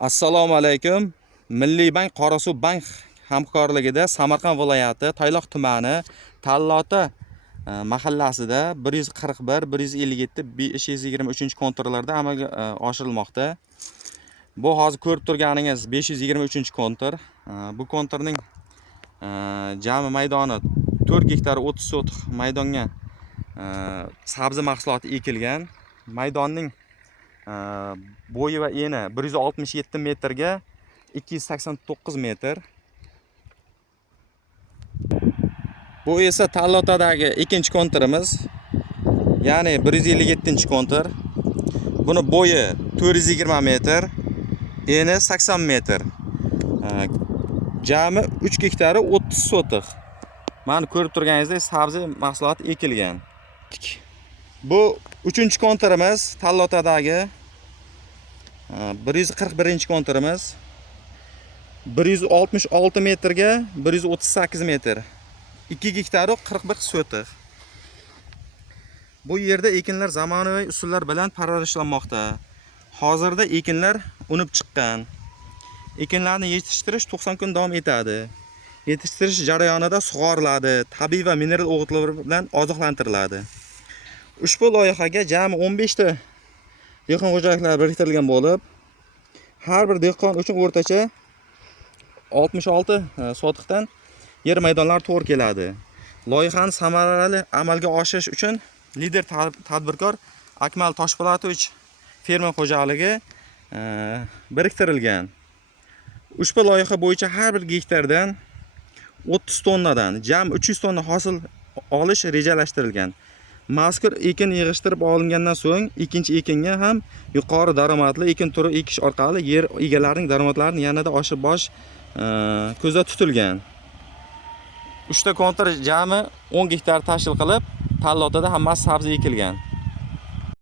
Assalomu alaykum. Milliy bank Qorasuv bank hamkorligida Samarqand viloyati Toyloq tumani Tallota mahallasida 141, 157, 523 konturlarda amalga oshirilmoqda. Bu hozir ko'rib turganingiz 523 kontur. Bu konturning jami maydoni 4 gektar 30 sotiq maydonga sabzi mahsuloti ekilgan. Maydonning bo'yi va eni 167 metrga 289 metr. Bu esa Tallotadagi ikkinchi konturimiz. Ya'ni 157-kontur. Buni bo'yi 420 metr, eni 80 metr. Jami 3 gektar 30 sotiq. Mana ko'rib turganingizdek sabzi mahsuloti ekilgan. Bu 3-konturimiz Tallotadagi 141-konturimiz. 166 metrga 138 metr. 2 gektar 41 sotiq. Bu yerda ekinlar zamonaviy usullar bilan parvarishlanmoqda. Hozirda ekinlar unib chiqqan. Ekinlarni yetishtirish 90 kun davom etadi. Yetishtirish jarayonida sug'oriladi, tabiiy va mineral o'g'itlar bilan oziqlantiriladi. Ushbu loyihaga jami 15 ta dehqon xo'jaliklari biriktirilgan bo'lib, har bir dehqon uchun o'rtacha 66 sotiqdan yer maydonlari to'g'ri keladi. Loyihani samarali amalga oshirish uchun lider tadbirkor Akmal Toshpo'latovich fermer xo'jaligi biriktirilgan. Ushbu loyiha bo'yicha har bir gektardan 30 tonnadan jami 300 tonna hosil olish rejalashtirilgan. Mazkur ekin yig'ishtirib olingandan so'ng ikkinchi ekinga ham yuqori daromadli ekin turi ekish orqali yer egalarining daromadlarini yanada oshirib borish ko'zda tutilgan. 3 ta kontur jami 10 gektar tashkil qilib, Tallotada hammasi sabzi ekilgan.